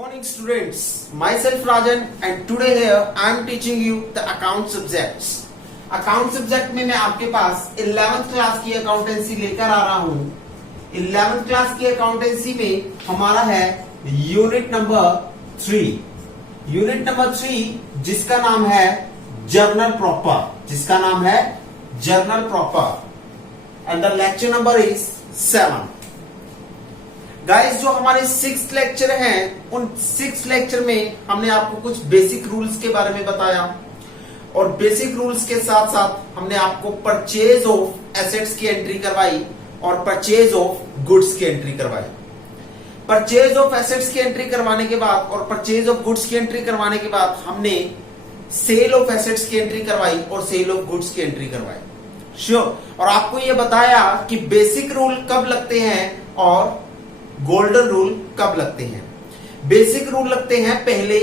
Morning students, myself Rajan and today here I am teaching you the account subjects. Account subject में मैं आपके पास 11th class की accountancy लेकर आ रहा हूं। 11th क्लास की अकाउंटेंसी में हमारा है यूनिट नंबर 3। यूनिट नंबर 3 जिसका नाम है journal proper and the lecture number is 7। Guys जो हमारे 6th लेक्चर हैं उन 6 लेक्चर में हमने आपको कुछ बेसिक रूल्स के बारे में बताया और बेसिक रूल्स के साथ साथ हमने आपको परचेज ऑफ एसेट्स की एंट्री करवाई और परचेज ऑफ गुड्स की एंट्री करवाई। परचेज ऑफ एसेट्स की एंट्री करवाने के बाद और परचेज ऑफ गुड्स की एंट्री करवाने के बाद हमने सेल ऑफ एसेट्स की एंट्री करवाई और सेल ऑफ गुड्स की एंट्री करवाई। श्योर। और आपको यह बताया कि बेसिक रूल कब लगते हैं और गोल्डन रूल कब लगते हैं। बेसिक रूल लगते हैं पहले।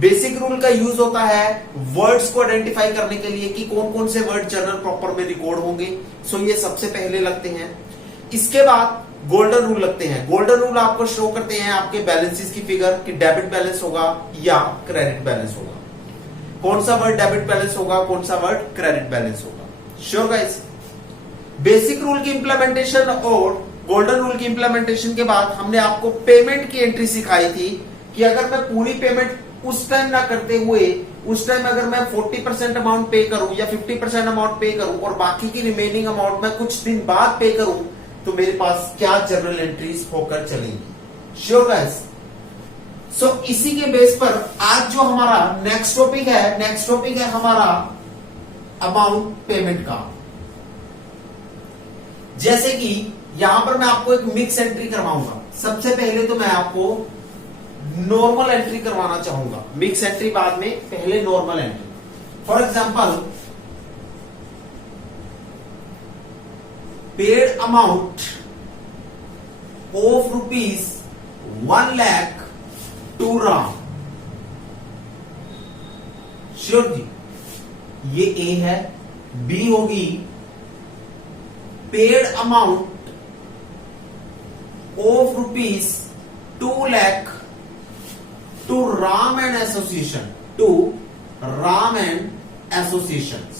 बेसिक रूल का यूज होता है वर्ड्स को आइडेंटिफाई करने के लिए कि कौन कौन से वर्ड जर्नल प्रॉपर में रिकॉर्ड होंगे। सो ये सबसे पहले लगते हैं। इसके बाद गोल्डन रूल लगते हैं। गोल्डन रूल आपको शो करते हैं आपके बैलेंसेस की फिगर कि डेबिट बैलेंस होगा या क्रेडिट बैलेंस होगा। कौन सा वर्ड डेबिट बैलेंस होगा, कौन सा वर्ड क्रेडिट बैलेंस होगा। Sure guys. बेसिक रूल की इंप्लीमेंटेशन और गोल्डन रूल की इंप्लीमेंटेशन के बाद हमने आपको पेमेंट की एंट्री सिखाई थी कि अगर मैं पूरी पेमेंट उस टाइम ना करते हुए उस टाइम अगर मैं 40% अमाउंट पे करूं या 50% अमाउंट पे करूं और बाकी की रिमेनिंग अमाउंट मैं कुछ दिन बाद पे करूं तो मेरे पास क्या जर्नल एंट्रीज होकर चलेंगी। Sure guys. सो इसी के बेस पर आज जो हमारा नेक्स्ट टॉपिक है हमारा अमाउंट पेमेंट का। जैसे कि यहां पर मैं आपको एक मिक्स एंट्री करवाऊंगा। सबसे पहले तो मैं आपको नॉर्मल एंट्री करवाना चाहूंगा, मिक्स एंट्री बाद में, पहले normal entry. For example paid amount of ₹1 lakh to Ram. Sure जी, ये ए है। बी होगी पेड amount of ₹2 lakh to Ram and Associations,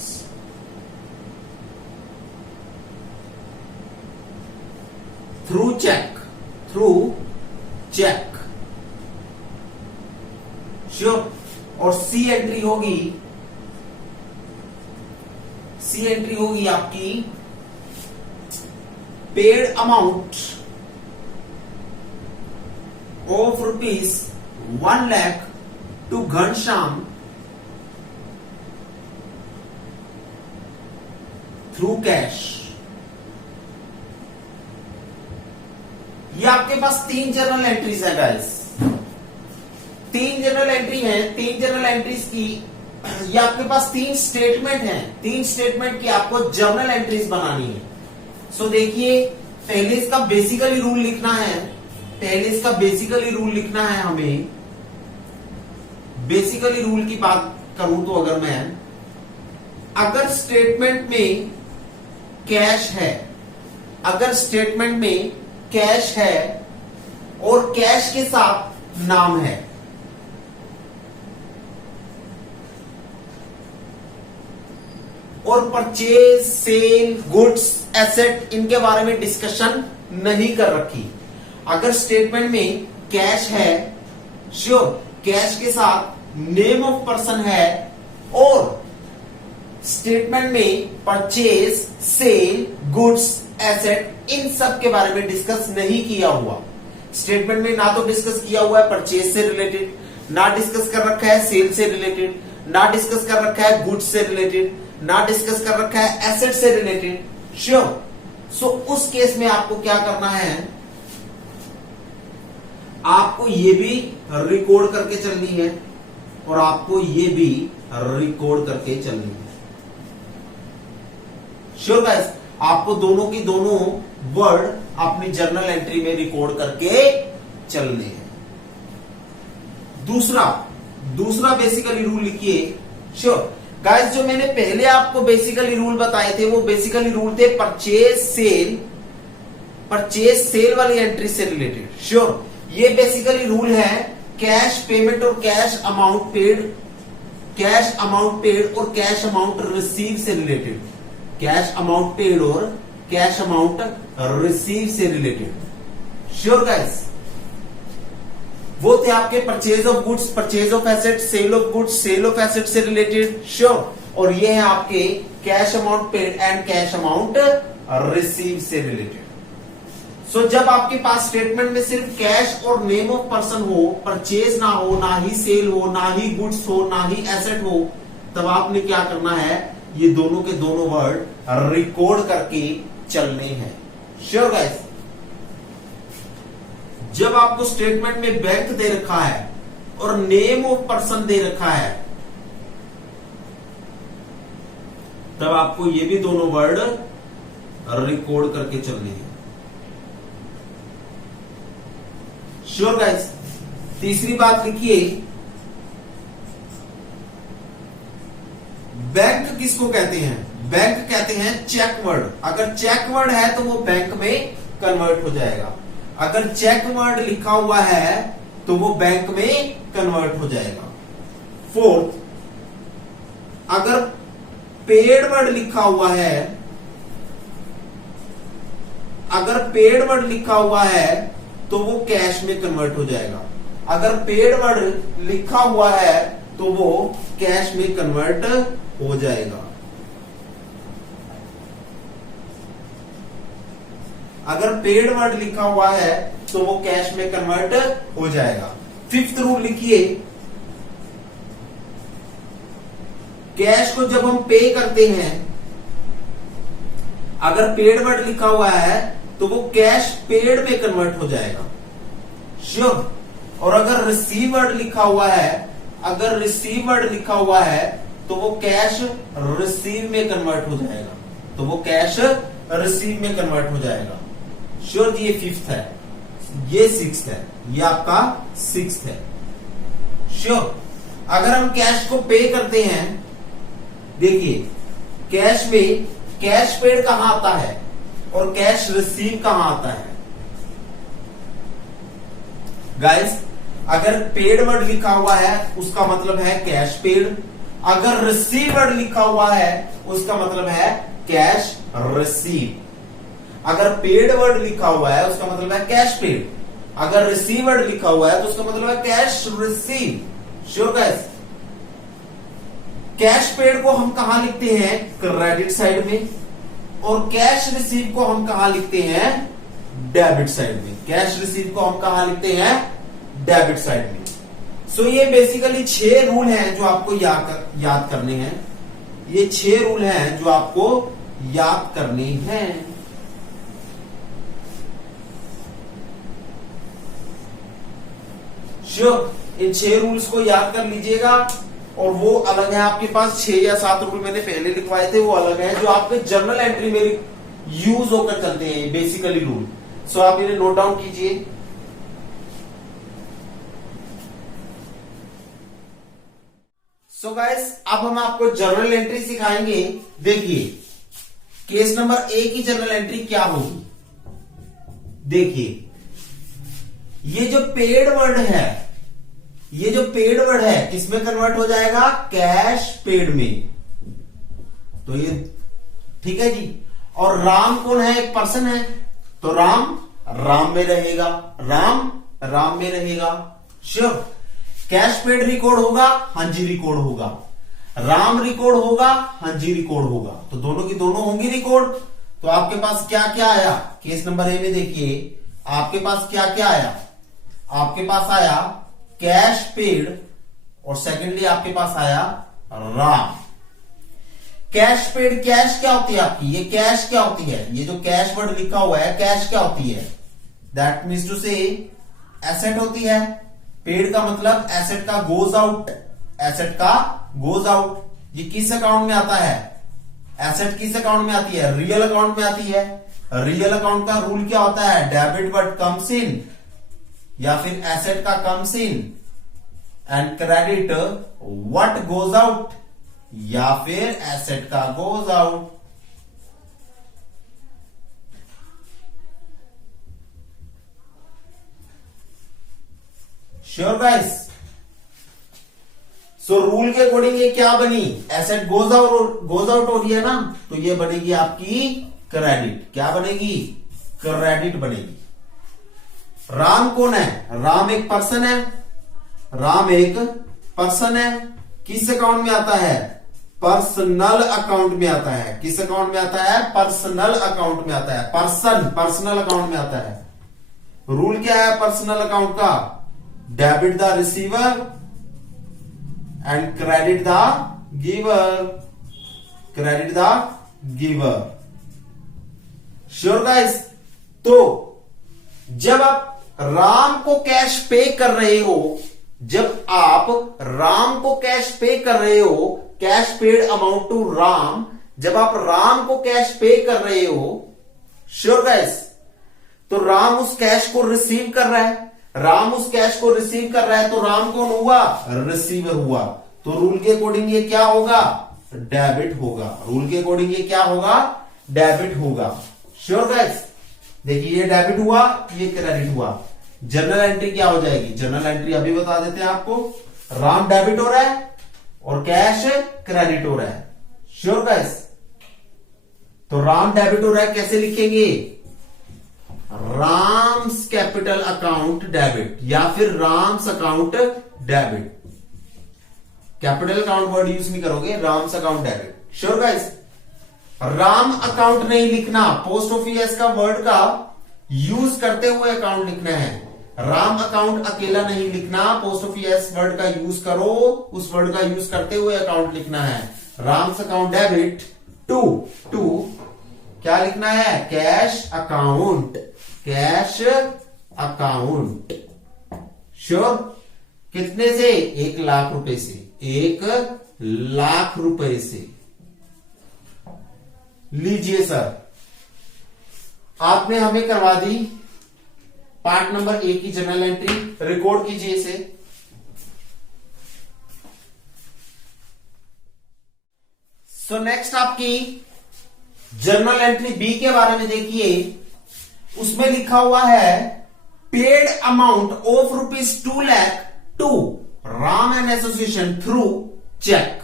through check। Sure. और सी एंट्री होगी आपकी paid amount of ₹1 lakh to Ghanshyam through cash। ये आपके पास 3 जर्नल एंट्रीज है गाइस। 3 जर्नल एंट्री है। 3 जर्नल एंट्रीज की ये आपके पास 3 स्टेटमेंट है। 3 स्टेटमेंट की आपको जर्नल एंट्रीज बनानी है। सो देखिए, पहले इसका बेसिकली रूल लिखना है। हमें बेसिकली रूल की बात करूं तो अगर स्टेटमेंट में कैश है और कैश के साथ नाम है और परचेज, सेल, गुड्स, एसेट इनके बारे में डिस्कशन नहीं कर रखी। अगर स्टेटमेंट में कैश है, श्योर, कैश के साथ नेम ऑफ पर्सन है और स्टेटमेंट में परचेज, सेल, गुड्स, एसेट इन सब के बारे में डिस्कस नहीं किया हुआ। स्टेटमेंट में ना तो डिस्कस किया हुआ है परचेज से रिलेटेड, ना डिस्कस कर रखा है सेल से रिलेटेड, ना डिस्कस कर रखा है गुड्स से रिलेटेड, ना डिस्कस कर रखा है एसेट से रिलेटेड। श्योर। सो उस केस में आपको क्या करना है, आपको ये भी रिकॉर्ड करके चलनी है और आपको ये भी रिकॉर्ड करके चलनी है। Sure guys. आपको दोनों की दोनों वर्ड अपनी जर्नल एंट्री में रिकॉर्ड करके चलने हैं। दूसरा बेसिकली रूल लिखिए। श्योर गाइस, जो मैंने पहले आपको बेसिकली रूल बताए थे वो बेसिकली रूल थे परचेज सेल वाली एंट्री से रिलेटेड। श्योर। ये बेसिकली रूल है कैश पेमेंट और cash amount paid, cash amount paid और कैश अमाउंट रिसीव से रिलेटेड, कैश अमाउंट पेड और कैश अमाउंट रिसीव से रिलेटेड। श्योर गाइस, वो थे आपके purchase of goods, purchase of asset, sale of goods, cell of asset से related. Sure, और ये है आपके cash amount paid and cash amount receive से रिलेटेड। सो जब आपके पास स्टेटमेंट में सिर्फ कैश और नेम ऑफ पर्सन हो, परचेज ना हो, ना ही सेल हो, ना ही गुड्स हो, ना ही एसेट हो, तब आपने क्या करना है, ये दोनों के दोनों वर्ड रिकॉर्ड करके चलने हैं। श्योर गाइस, जब आपको स्टेटमेंट में बैंक दे रखा है और नेम ऑफ पर्सन दे रखा है, तब आपको ये भी दोनों वर्ड रिकॉर्ड करके चलने हैं। श्योर गाइस, तीसरी बात लिखिए, बैंक किसको कहते हैं? बैंक कहते हैं चेक वर्ड। अगर चेक वर्ड है तो वो बैंक में कन्वर्ट हो जाएगा, अगर चेक वर्ड लिखा हुआ है तो वो बैंक में कन्वर्ट हो जाएगा। फोर्थ, अगर पेड वर्ड लिखा हुआ है, अगर पेड वर्ड लिखा हुआ है तो वो कैश में कन्वर्ट हो जाएगा, अगर पेड वर्ड लिखा हुआ है तो वो कैश में कन्वर्ट हो जाएगा। अगर पेड वर्ड लिखा हुआ है तो वो कैश में कन्वर्ट हो जाएगा। फिफ्थ रूल लिखिए, कैश को जब हम पे करते हैं, अगर पेड वर्ड लिखा हुआ है तो वो कैश पेड में कन्वर्ट हो जाएगा। श्योर, और अगर रिसीव वर्ड लिखा हुआ है, अगर रिसीव वर्ड लिखा हुआ है तो वो कैश रिसीव में कन्वर्ट हो जाएगा, तो वो कैश रिसीव में कन्वर्ट हो जाएगा। श्योर जी, ये फिफ्थ है, ये सिक्स्थ है, ये आपका सिक्स्थ है। श्योर, अगर हम कैश को पे करते हैं, देखिए कैश में कैश पेड कहां आता है और कैश रिसीव कहां आता है? गाइस, अगर पेड वर्ड लिखा हुआ है उसका मतलब है कैश पेड, अगर रिसीव वर्ड लिखा हुआ है उसका मतलब है कैश रिसीव। अगर पेड वर्ड लिखा हुआ है उसका मतलब है कैश पेड, अगर रिसीव वर्ड लिखा हुआ है तो उसका मतलब है cash receive. Sure guys, cash paid को हम कहां लिखते हैं? क्रेडिट साइड में, और कैश रिसीव को हम कहां लिखते हैं? डेबिट साइड में। कैश रिसीव को हम कहां लिखते हैं? डेबिट साइड में। सो ये बेसिकली 6 रूल हैं जो आपको याद करने हैं, ये 6 रूल हैं जो आपको याद करने हैं। श्योर, इन 6 रूल्स को याद कर लीजिएगा, और वो अलग है आपके पास 6 या 7 रूल मैंने पहले लिखवाए थे, वो अलग है जो आपके जर्नल एंट्री में यूज होकर चलते हैं, बेसिकली रूल। सो आप इन्हें नोट डाउन कीजिए। सो गाइस, अब हम आपको जर्नल एंट्री सिखाएंगे। देखिए केस नंबर 1 की जर्नल एंट्री क्या होगी। देखिए, ये जो पेड वर्ड है, ये जो पेड वर्ड है किसमें कन्वर्ट हो जाएगा? कैश पेड में। तो ये ठीक है जी। और राम कौन है? एक पर्सन है, तो राम राम में रहेगा, राम राम में रहेगा। श्योर, कैश पेड रिकॉर्ड होगा, हाँ जी रिकॉर्ड होगा, राम रिकॉर्ड होगा, हाँ जी रिकॉर्ड होगा, तो दोनों की दोनों होंगी रिकॉर्ड। तो आपके पास क्या क्या आया? केस नंबर ए में देखिए आपके पास क्या क्या आया। आपके पास आया कैश पेड, और सेकेंडली आपके पास आया राम। कैश पेड, कैश क्या होती है आपकी? ये कैश क्या होती है? ये जो कैश वर्ड लिखा हुआ है, कैश क्या होती है? That means to say asset होती है। पेड का मतलब एसेट का गोज आउट, एसेट का गोज आउट। ये किस अकाउंट में आता है? एसेट किस अकाउंट में आती है? रियल अकाउंट में आती है। रियल अकाउंट का रूल क्या होता है? डेबिट व्हाट कम्स इन, या फिर एसेट का comes in, and credit what goes out, या फिर एसेट का goes out. Sure guys. So rule के अकॉर्डिंग ये क्या बनी, एसेट गोज आउट हो रही है ना, तो ये बनेगी आपकी क्रेडिट। क्या बनेगी, क्रेडिट बनेगी। राम कौन है, राम एक पर्सन है, राम एक पर्सन है। किस अकाउंट में आता है, पर्सनल अकाउंट में आता है। किस अकाउंट में आता है, पर्सनल अकाउंट में आता है। पर्सनल अकाउंट में आता है। रूल क्या है पर्सनल अकाउंट का, debit the receiver and credit the giver. Credit the giver. Sure guys. तो जब आप राम को कैश पे कर रहे हो, जब आप राम को कैश पे कर रहे हो, cash paid amount to Ram, जब आप राम को कैश पे कर रहे हो, श्योर गाइस, तो राम उस कैश को रिसीव कर रहा है। राम उस कैश को रिसीव कर रहा है, तो राम कौन हुआ, रिसीवर हुआ। तो रूल के अकॉर्डिंग ये क्या होगा, डेबिट होगा। रूल के अकॉर्डिंग ये क्या होगा, डेबिट होगा। Sure guys. देखिए ये डेबिट हुआ, ये क्रेडिट हुआ। जर्नल एंट्री क्या हो जाएगी, जर्नल एंट्री अभी बता देते हैं आपको। राम डेबिट हो रहा है और कैश क्रेडिट हो रहा है। Sure guys. तो राम डेबिट हो रहा है, कैसे लिखेंगे, राम्स कैपिटल अकाउंट डेबिट या फिर Ram's account debit. Capital account word use नहीं करोगे, Ram's account debit. Sure guys. Ram account नहीं लिखना, पोस्ट ऑफिस का वर्ड का यूज करते हुए अकाउंट लिखना है। राम अकाउंट अकेला नहीं लिखना, पोस्ट ऑफिस वर्ड का यूज करो, उस वर्ड का यूज करते हुए अकाउंट लिखना है। राम्स अकाउंट डेबिट टू क्या लिखना है, cash account. Cash account. Sure. कितने से, 1 लाख रुपए से। 1 लाख रुपए से। लीजिए सर, आपने हमें करवा दी पार्ट नंबर 1 की जर्नल एंट्री, रिकॉर्ड कीजिए इसे। सो नेक्स्ट आपकी जर्नल एंट्री बी के बारे में देखिए। उसमें लिखा हुआ है paid amount of ₹2 lakh to Ram and association through cheque.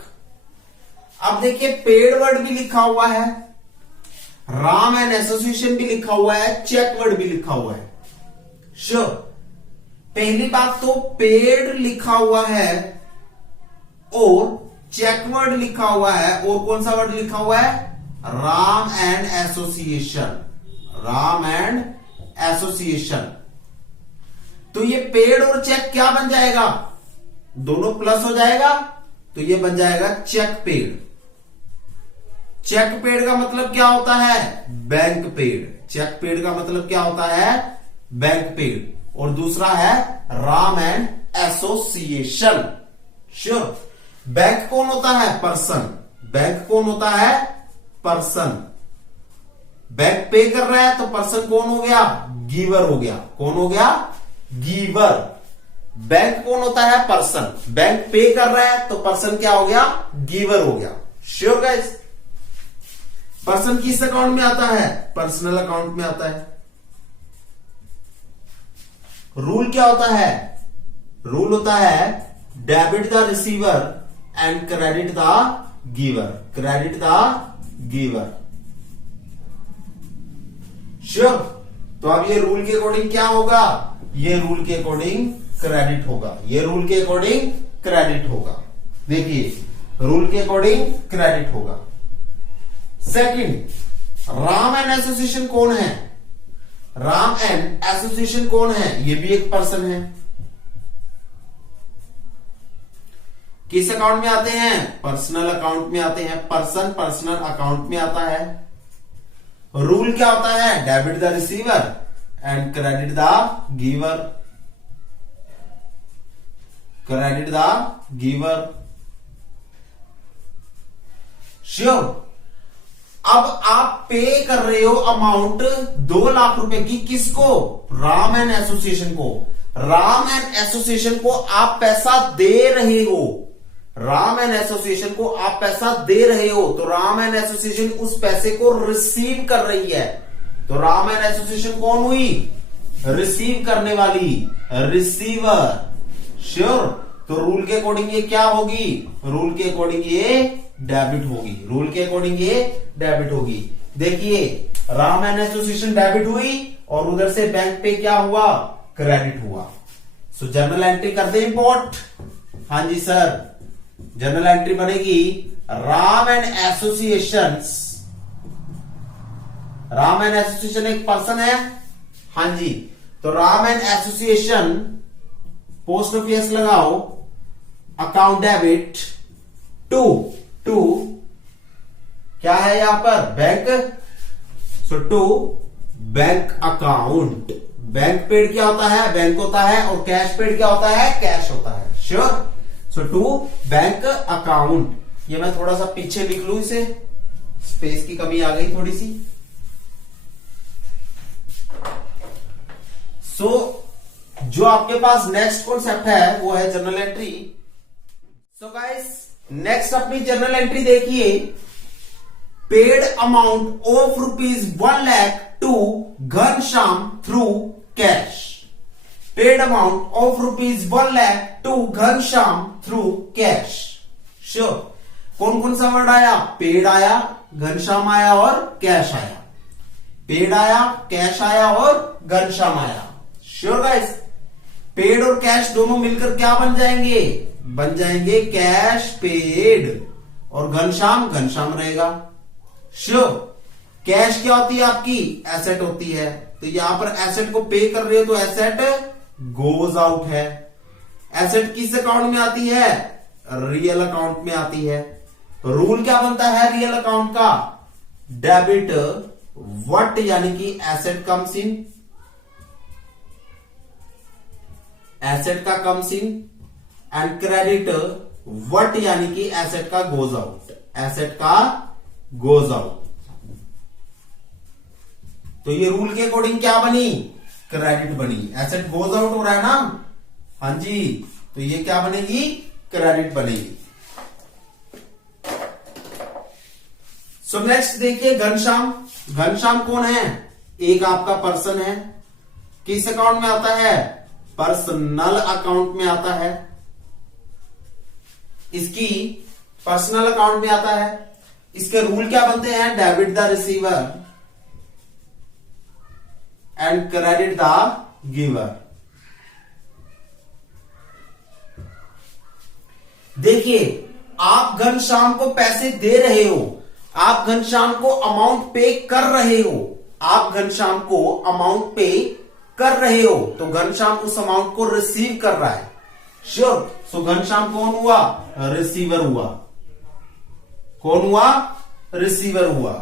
अब देखिए पेड वर्ड भी लिखा हुआ है, राम एंड एसोसिएशन भी लिखा हुआ है, चेक वर्ड भी लिखा हुआ है। श्योर। पहली बात तो पेड लिखा हुआ है और चेक वर्ड लिखा हुआ है, और कौन सा वर्ड लिखा हुआ है, Ram and association. Ram and association. तो ये पेड और चेक क्या बन जाएगा, दोनों प्लस हो जाएगा, तो ये बन जाएगा चेक पेड। चेक पेड का मतलब क्या होता है, बैंक पेड। चेक पेड का मतलब क्या होता है, बैंक पेड। और दूसरा है Ram and association. Sure. Bank कौन होता है, पर्सन। बैंक कौन होता है, पर्सन। बैंक पे कर रहा है तो पर्सन कौन हो गया, गिवर हो गया। कौन हो गया, गिवर। बैंक कौन होता है, पर्सन। बैंक पे कर रहा है तो पर्सन क्या हो गया, गिवर हो गया। Sure guys. पर्सन किस अकाउंट में आता है, पर्सनल अकाउंट में आता है। रूल क्या होता है, रूल होता है debit the receiver and credit the giver. Credit the giver. Sure. तो अब ये रूल के अकॉर्डिंग क्या होगा, ये रूल के अकॉर्डिंग क्रेडिट होगा। ये रूल के अकॉर्डिंग क्रेडिट होगा। देखिए रूल के अकॉर्डिंग क्रेडिट होगा। सेकंड, राम एंड एसोसिएशन कौन है, राम एंड एसोसिएशन कौन है, ये भी एक पर्सन है। किस अकाउंट में आते हैं, पर्सनल अकाउंट में आते हैं। पर्सन पर्सनल अकाउंट में आता है। रूल क्या होता है, debit the receiver and credit the giver. Credit the giver. Sure. अब आप पे कर रहे हो अमाउंट 2 लाख रुपए की, किसको, राम एंड एसोसिएशन को। राम एंड एसोसिएशन को आप पैसा दे रहे हो। राम एंड एसोसिएशन को आप पैसा दे रहे हो, तो राम एंड एसोसिएशन उस पैसे को रिसीव कर रही है। तो राम एंड एसोसिएशन कौन हुई, रिसीव करने वाली, रिसीवर। श्योर। तो रूल के अकॉर्डिंग ये क्या होगी, रूल के अकॉर्डिंग ये डेबिट होगी, रूल के अकॉर्डिंग ये डेबिट होगी। देखिए राम एंड एसोसिएशन डेबिट हुई और उधर से बैंक पे क्या हुआ, क्रेडिट हुआ। सो जर्नल एंट्री कर दे इंपोर्ट। हाँ जी सर, जर्नल एंट्री बनेगी Ram and associations. Ram and association एक पर्सन है, हाँ जी। तो Ram and association post office लगाओ, अकाउंट डेबिट टू क्या है यहां पर, bank. So to bank account. Bank paid क्या होता है, बैंक होता है, और कैश पेड क्या होता है, कैश होता है। Sure. So to bank account. ये मैं थोड़ा सा पीछे लिख लू, इसे स्पेस की कमी आ गई थोड़ी सी। सो जो आपके पास नेक्स्ट कॉन्सेप्ट है वो है journal entry. So guys next अपनी जर्नल एंट्री देखिए, paid amount of ₹1 lakh to Ghanshyam through cash. Paid amount of ₹1 lakh to Ghanshyam through cash. Sure. कौन कौन सा वर्ड आया, पेड आया, घनश्याम आया और कैश आया। पेड आया, कैश आया और घनश्याम आया। Sure guys. पेड और कैश दोनों मिलकर क्या बन जाएंगे, बन जाएंगे कैश पेड, और घनश्याम घनश्याम रहेगा। श्योर। कैश क्या होती है आपकी, एसेट होती है। तो यहां पर एसेट को पे कर रहे हो तो एसेट गोज आउट है। एसेट किस अकाउंट में आती है, रियल अकाउंट में आती है। तो रूल क्या बनता है रियल अकाउंट का, डेबिट व्हाट यानी कि एसेट कम्स इन, एसेट का comes in, and credit what यानी कि एसेट का गोज आउट, एसेट का गोज आउट। तो ये रूल के अकॉर्डिंग क्या बनी, क्रेडिट बनी। एसेट गोज आउट हो रहा है ना, हाँ जी। तो ये क्या बनेगी, क्रेडिट बनेगी। सो नेक्स्ट देखिए घनश्याम। घनश्याम कौन है, एक आपका पर्सन है। किस अकाउंट में आता है, पर्सनल अकाउंट में आता है। इसकी पर्सनल अकाउंट में आता है। इसके रूल क्या बनते हैं, debit the receiver and credit the giver. देखिए आप घनश्याम को पैसे दे रहे हो, आप घनश्याम को अमाउंट पे कर रहे हो, आप घनश्याम को अमाउंट पे कर रहे हो, तो घनश्याम उस अमाउंट को रिसीव कर रहा है। श्योर। सो घनश्याम कौन हुआ, रिसीवर हुआ। कौन हुआ, रिसीवर हुआ।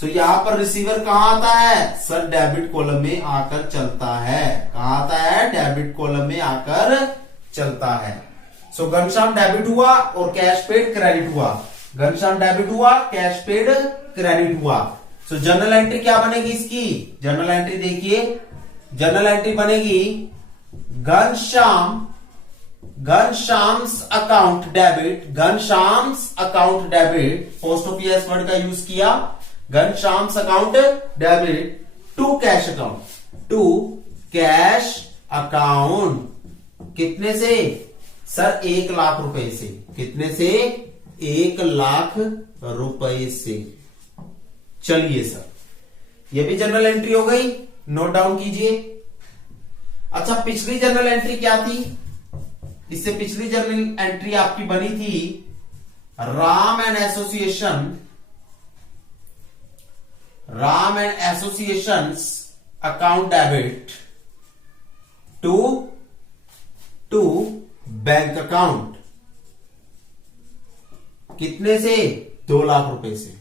सो यहां पर रिसीवर कहां आता है, सर डेबिट कॉलम में आकर चलता है। कहां आता है, डेबिट कॉलम में आकर चलता है। सो घनश्याम डेबिट हुआ और कैश पेड क्रेडिट हुआ। घनश्याम डेबिट हुआ, कैश पेड क्रेडिट हुआ। सो जर्नल एंट्री क्या बनेगी इसकी, जर्नल एंट्री देखिए, जर्नल एंट्री बनेगी Ghanshyam's account debit, Ghanshyam's account debit, post office word का यूज किया, Ghanshyam's account debit to cash account, to cash account. कितने से, सर 1 लाख रुपए से। कितने से, 1 लाख रुपए से। चलिए सर, ये भी जनरल एंट्री हो गई, नोट डाउन कीजिए। अच्छा पिछली जनरल एंट्री क्या थी, इससे पिछली जनरल एंट्री आपकी बनी थी Ram and associations account debit to bank account. कितने से, 2 लाख रुपए से।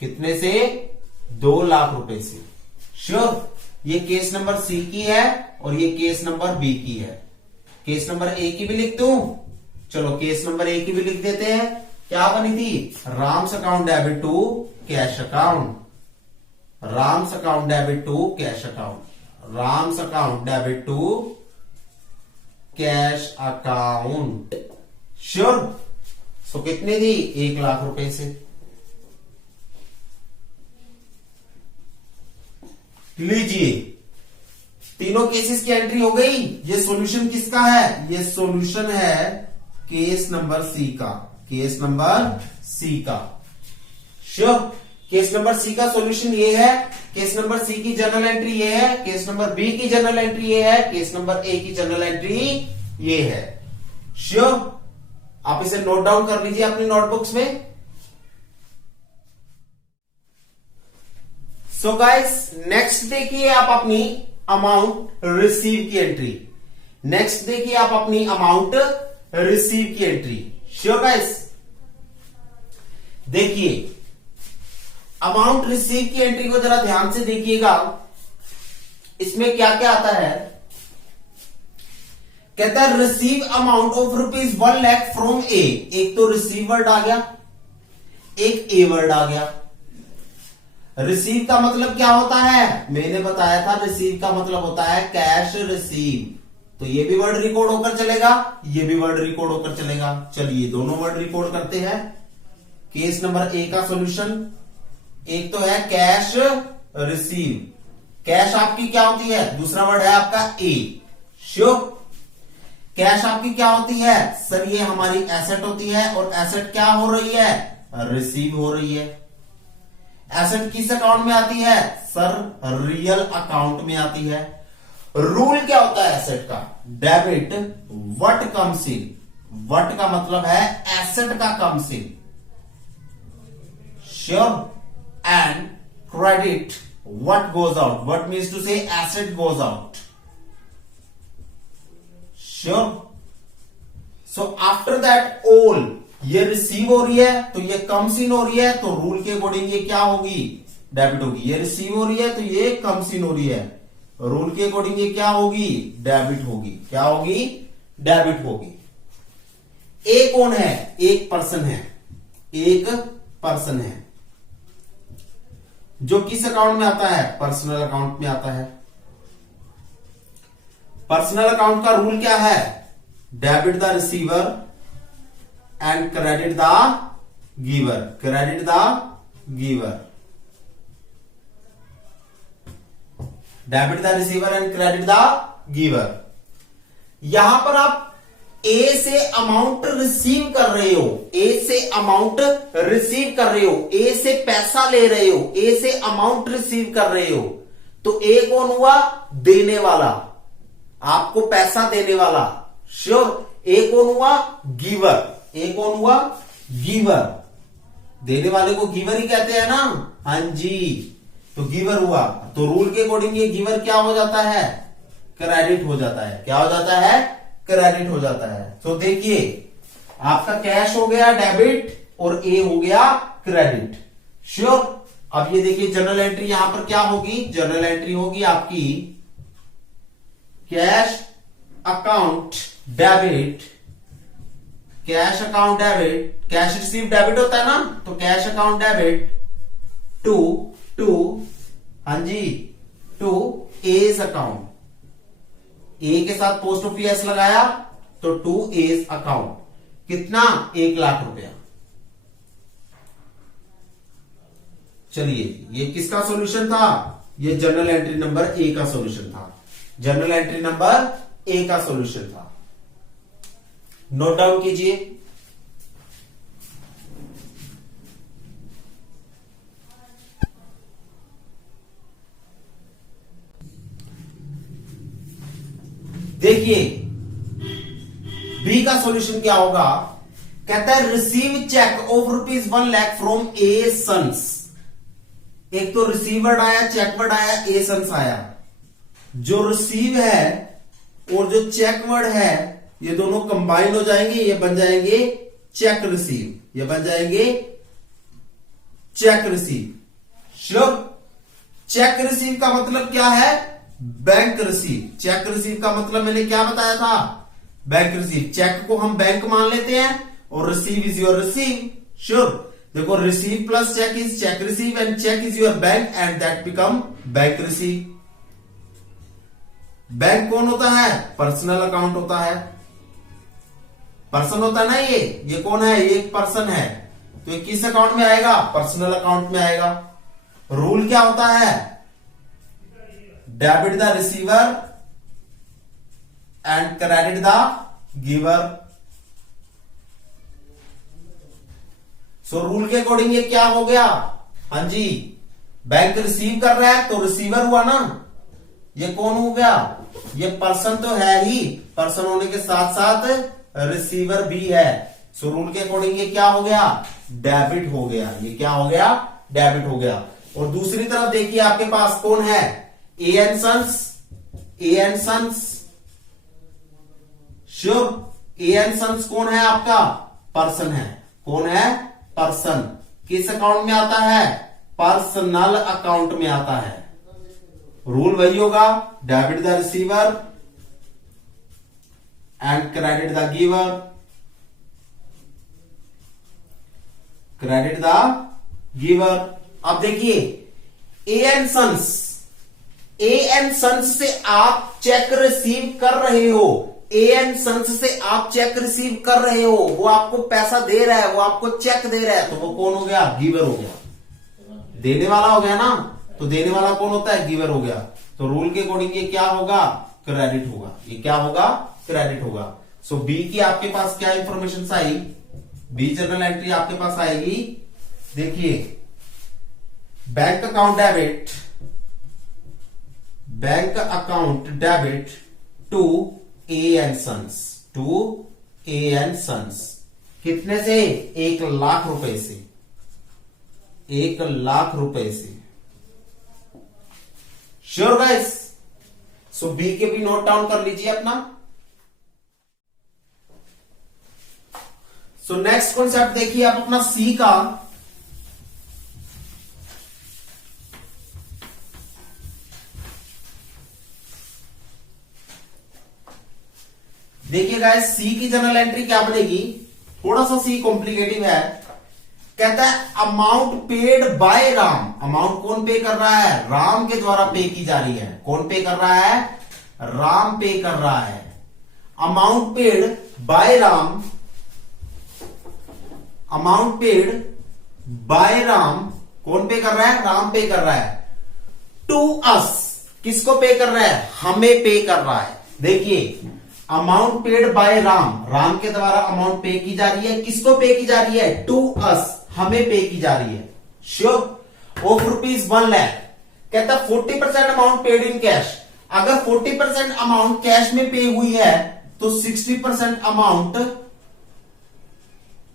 कितने से, 2 लाख रुपए से। श्योर। ये केस नंबर सी की है और ये केस नंबर बी की है। केस नंबर ए की भी लिख दूं, चलो केस नंबर ए की भी लिख देते हैं। क्या बनी थी, Ram's account debit to cash account, Ram's account debit to cash account, Ram's account debit to cash account. Sure. So कितने थी, 1 लाख रुपए से। लीजिए तीनों केसेस की एंट्री हो गई। ये सॉल्यूशन किसका है? ये सॉल्यूशन है केस नंबर सी का, केस नंबर सी का। श्योर, केस नंबर सी का सॉल्यूशन ये है, केस नंबर सी की जनरल एंट्री ये है, केस नंबर बी की जनरल एंट्री ये है, केस नंबर ए की जनरल एंट्री ये है। श्योर, आप इसे नोट डाउन कर लीजिए अपनी नोटबुक्स में। सो गाइस, नेक्स्ट देखिए आप अपनी अमाउंट रिसीव की एंट्री। नेक्स्ट देखिए आप अपनी अमाउंट रिसीव की एंट्री। श्योर गाइस, देखिए अमाउंट रिसीव की एंट्री को जरा ध्यान से देखिएगा। इसमें क्या क्या आता है? कहता है receive amount of ₹1 lakh from A. एक तो रिसीव वर्ड आ गया, एक ए वर्ड आ गया। रिसीव का मतलब क्या होता है? मैंने बताया था रिसीव का मतलब होता है कैश रिसीव। तो ये भी वर्ड रिकॉर्ड होकर चलेगा, ये भी वर्ड रिकॉर्ड होकर चलेगा। चलिए दोनों वर्ड रिकॉर्ड करते हैं। केस नंबर ए का सॉल्यूशन, एक तो है कैश रिसीव। कैश आपकी क्या होती है? दूसरा वर्ड है आपका ए। श्योर, कैश आपकी क्या होती है? सर ये हमारी एसेट होती है, और एसेट क्या हो रही है? रिसीव हो रही है। एसेट किस अकाउंट में आती है? सर रियल अकाउंट में आती है। रूल क्या होता है एसेट का? Debit what comes in. What का मतलब है एसेट का comes in. Sure, and credit what goes out. What means to say asset goes out. Sure, so after that all, ये रिसीव हो रही है तो ये कम्स इन हो रही है, तो रूल के अकॉर्डिंग ये क्या होगी? डेबिट होगी। ये रिसीव हो रही है तो ये कम्स इन हो रही है, रूल के अकॉर्डिंग ये क्या होगी? डेबिट होगी। क्या होगी? डेबिट होगी। ए कौन है? एक पर्सन है, एक पर्सन है जो किस अकाउंट में आता है? पर्सनल अकाउंट में आता है। पर्सनल अकाउंट का रूल क्या है? Debit the receiver and credit the giver. Credit the giver. Debit the receiver and credit the giver. यहां पर आप ए से अमाउंट रिसीव कर रहे हो, ए से अमाउंट रिसीव कर रहे हो, ए से पैसा ले रहे हो, ए से अमाउंट रिसीव कर रहे हो। तो ए कौन हुआ? देने वाला, आपको पैसा देने वाला। श्योर, ए कौन हुआ? गिवर। ए कौन हुआ? गिवर। देने वाले को गिवर ही कहते हैं ना। हाँ जी, तो गिवर हुआ। तो रूल के अकॉर्डिंग ये गिवर क्या हो जाता है? क्रेडिट हो जाता है। क्या हो जाता है? क्रेडिट हो जाता है। तो देखिए आपका कैश हो गया डेबिट और ए हो गया क्रेडिट। श्योर, अब ये देखिए जनरल एंट्री यहां पर क्या होगी? जनरल एंट्री होगी आपकी cash account debit. Cash account debit, cash receive debit होता है ना, तो कैश अकाउंट डेबिट टू हाँ जी, टू एज अकाउंट। ए के साथ पोस्ट ऑफ एस लगाया तो टू एज अकाउंट। कितना? 1 लाख रुपया। चलिए, ये किसका सॉल्यूशन था? ये जनरल एंट्री नंबर ए का सॉल्यूशन था। जनरल एंट्री नंबर ए का सॉल्यूशन था। नोट डाउन कीजिए। देखिए बी का सॉल्यूशन क्या होगा? कहता है receive cheque of ₹1 lakh from A sons. एक तो रिसीवर्ड आया, चेक वर्ड आया, ए सन्स आया। जो रिसीव है और जो चेक वर्ड है ये दोनों कंबाइन हो जाएंगे, ये बन जाएंगे चेक रिसीव। ये बन जाएंगे check receive. Sure, check receive का मतलब क्या है? Bank receive. चेक रिसीव का मतलब मैंने क्या बताया था? Bank receive. चेक को हम बैंक मान लेते हैं और receive is your receive. Sure, देखो receive plus cheque is cheque receive and cheque is your bank and that become bank receive. Bank कौन होता है? पर्सनल अकाउंट होता है। पर्सन होता है ना, ये कौन है? ये एक पर्सन है, तो ये किस अकाउंट में आएगा? पर्सनल अकाउंट में आएगा। रूल क्या होता है? Debit the receiver and credit the giver. So rule के अकॉर्डिंग ये क्या हो गया? हाँ जी, बैंक रिसीव कर रहा है तो रिसीवर हुआ ना। ये कौन हो गया? ये पर्सन तो है ही, पर्सन होने के साथ साथ रिसीवर भी है। सो रूल के अकॉर्डिंग ये क्या हो गया? डेबिट हो गया। ये क्या हो गया? डेबिट हो गया। और दूसरी तरफ देखिए आपके पास कौन है? A and sons. A and sons, sure A and sons कौन है आपका? पर्सन है। कौन है? पर्सन। किस अकाउंट में आता है? पर्सनल अकाउंट में आता है। रूल वही होगा, debit the receiver and credit the giver. Credit the giver. अब देखिए A and sons, A and sons से आप चेक रिसीव कर रहे हो। ए एंड सन्स से आप चेक रिसीव कर रहे हो, वो आपको पैसा दे रहा है, वो आपको चेक दे रहा है, तो वो कौन हो गया? गिवर हो गया। देने वाला हो गया ना, तो देने वाला कौन होता है? गिवर हो गया। तो रूल के अकॉर्डिंग ये क्या होगा? क्रेडिट होगा। ये क्या होगा? क्रेडिट होगा। सो बी की आपके पास क्या इंफॉर्मेशन आई? बी जर्नल एंट्री आपके पास आएगी। देखिए, bank account debit, bank account debit to A and sons, to A and sons. कितने से? 1,00,000 रुपए से। 1,00,000 रुपए से। Sure guys? सो बी के भी नोट डाउन कर लीजिए अपना। सो नेक्स्ट कॉन्सेप्ट देखिए आप अपना सी का। देखिए गाइस, सी की जनरल एंट्री क्या बनेगी? थोड़ा सा सी कॉम्प्लिकेटिव है। कहता है amount paid by Ram. Amount कौन पे कर रहा है? राम के द्वारा पे की जा रही है। कौन पे कर रहा है? राम पे कर रहा है। Amount paid by Ram, amount paid by Ram कौन पे कर रहा है? राम पे कर रहा है। टू अस, किसको पे कर रहा है? हमें पे कर रहा है। देखिए, amount paid by Ram, Ram के द्वारा अमाउंट पे की जा रही है। किसको पे की जा रही है? टू अस, हमें पे की जा रही है। श्योर। ऑफ ₹1,00,000। कहता 40% अमाउंट पेड इन कैश। अगर 40% अमाउंट कैश में पे हुई है तो 60% अमाउंट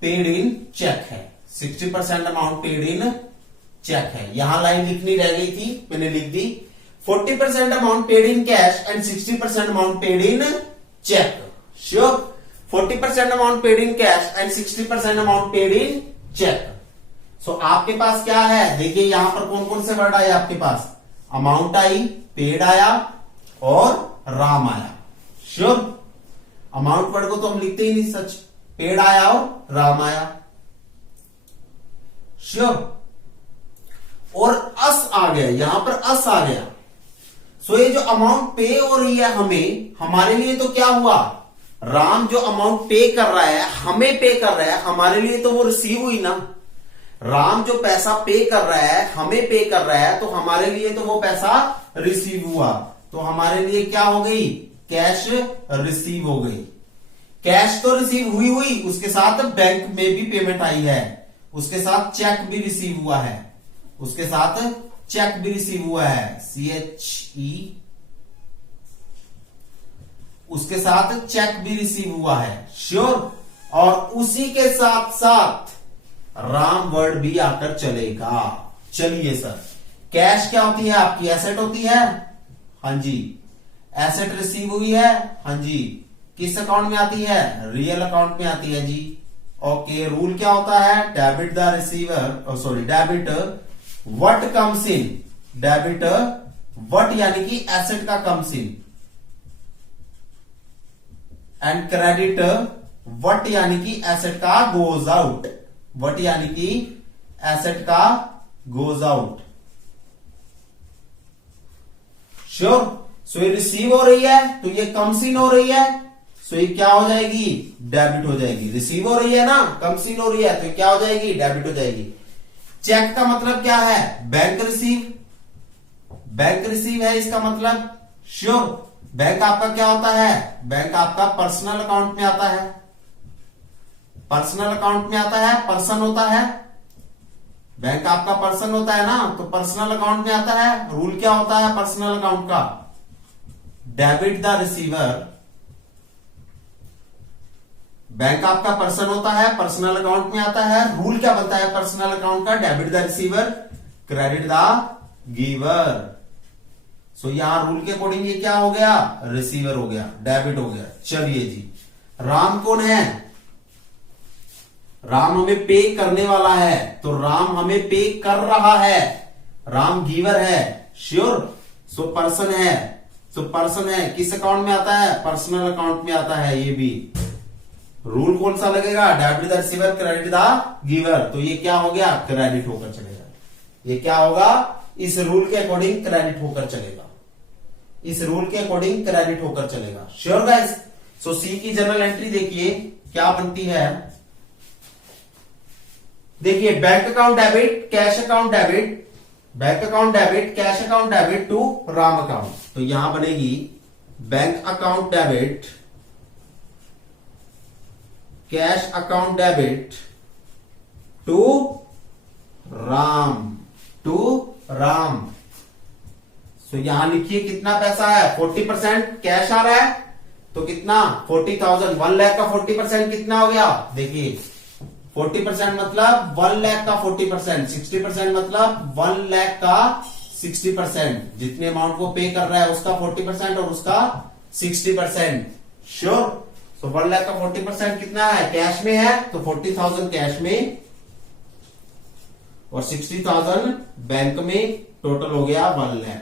पेड इन चेक है। 60% अमाउंट पेड इन चेक है। यहां लाइन लिखनी रह गई थी, मैंने लिख दी। 40% amount paid in cash and 60% amount paid in cheque. Sure. 40% amount paid in cash and 60% amount paid in cheque. So आपके पास क्या है? देखिए यहां पर कौन कौन से वर्ड आए आपके पास? अमाउंट आई, पेड आया और राम आया। श्योर। अमाउंट वर्ड को तो हम लिखते ही नहीं सच, पेड आया और राम आया। श्योर। और अस आ गया, यहां पर अस आ गया। सो ये जो अमाउंट पे हो रही है हमें, हमारे लिए तो क्या हुआ? राम जो अमाउंट पे कर रहा है, हमें पे कर रहा है, हमारे लिए तो वो रिसीव हुई ना। राम जो पैसा पे कर रहा है, हमें पे कर रहा है, तो हमारे लिए तो वो पैसा रिसीव हुआ। तो हमारे लिए क्या हो गई? कैश रिसीव हो गई। कैश तो रिसीव हुई, उसके साथ बैंक में भी पेमेंट आई है, उसके साथ चेक भी रिसीव हुआ है, उसके साथ चेक भी रिसीव हुआ है। CHE, उसके साथ चेक भी रिसीव हुआ है। श्योर। और उसी के साथ साथ राम वर्ड भी आकर चलेगा। चलिए सर, कैश क्या होती है आपकी? एसेट होती है। हाँ जी, एसेट रिसीव हुई है। हाँ जी, किस अकाउंट में आती है? रियल अकाउंट में आती है जी। ओके, रूल क्या होता है? Debit the receiver, sorry debit what comes in, debit what यानी कि एसेट का comes in, and credit what यानी कि एसेट का गोज आउट। व्हाट यानी कि एसेट का गोज आउट। श्योर। सो ये रिसीव हो रही है तो ये कम्स इन हो रही है, सो ये क्या हो जाएगी? डेबिट हो जाएगी। रिसीव हो रही है ना, कम्स इन हो रही है, तो ये क्या हो जाएगी? डेबिट हो जाएगी। चेक का मतलब क्या है? बैंक रिसीव, बैंक रिसीव है इसका मतलब। श्योर। बैंक आपका क्या होता है? बैंक आपका पर्सनल अकाउंट में आता है। पर्सनल अकाउंट में आता है, पर्सन होता है। बैंक आपका पर्सन होता है ना, तो पर्सनल अकाउंट में आता है। रूल क्या होता है पर्सनल अकाउंट का? Debit the receiver. बैंक आपका पर्सन होता है, पर्सनल अकाउंट में आता है। रूल क्या बनता है पर्सनल अकाउंट का? Debit the receiver, credit the giver. So यहां रूल के अकॉर्डिंग ये क्या हो गया? रिसीवर हो गया, डेबिट हो गया। चलिए जी, राम कौन है? राम हमें पे करने वाला है, तो राम हमें पे कर रहा है। राम गिवर है, श्योर। सो पर्सन है, तो पर्सन है, किस अकाउंट में आता है? पर्सनल अकाउंट में आता है। ये भी रूल कौन सा लगेगा? Debit the receiver, credit the giver. तो ये क्या हो गया? क्रेडिट होकर चलेगा। ये क्या होगा? इस रूल के अकॉर्डिंग क्रेडिट होकर चलेगा। इस रूल के अकॉर्डिंग क्रेडिट होकर चलेगा। Sure guys. सो सी की जनरल एंट्री देखिए क्या बनती है। देखिए, bank account debit, cash account debit, bank account debit, cash account debit to Ram account. तो यहां बनेगी bank account debit, cash account debit to Ram, to Ram. तो यहां लिखिए कितना पैसा है? 40% कैश आ रहा है, तो कितना? 40,000। 1 लाख का 40% कितना हो गया? देखिए 40% मतलब 1 लाख का 40%, 60% मतलब 1 लाख का 60%। जितने अमाउंट को पे कर रहा है उसका 40% और उसका 60%। श्योर। तो 1 लाख का 40% कितना है? कैश में है, तो 40,000 कैश में और 60,000 बैंक में। टोटल हो गया 1 लाख।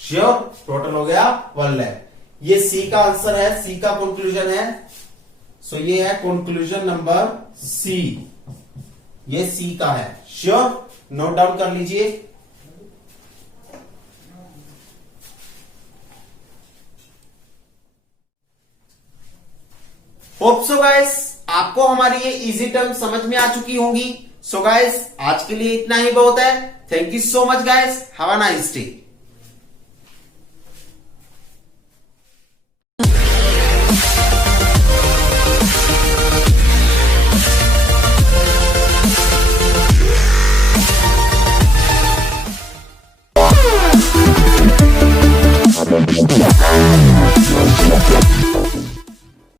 श्योर, टोटल हो गया 1 लाख। ये सी का आंसर है, सी का कंक्लूजन है। सो ये है कंक्लूजन नंबर सी। ये सी का है। श्योर, नोट डाउन कर लीजिए। होप सो गाइस आपको हमारी ये इजी टर्म समझ में आ चुकी होंगी। सो गाइस आज के लिए इतना ही बहुत है। Thank you so much guys, have a nice day.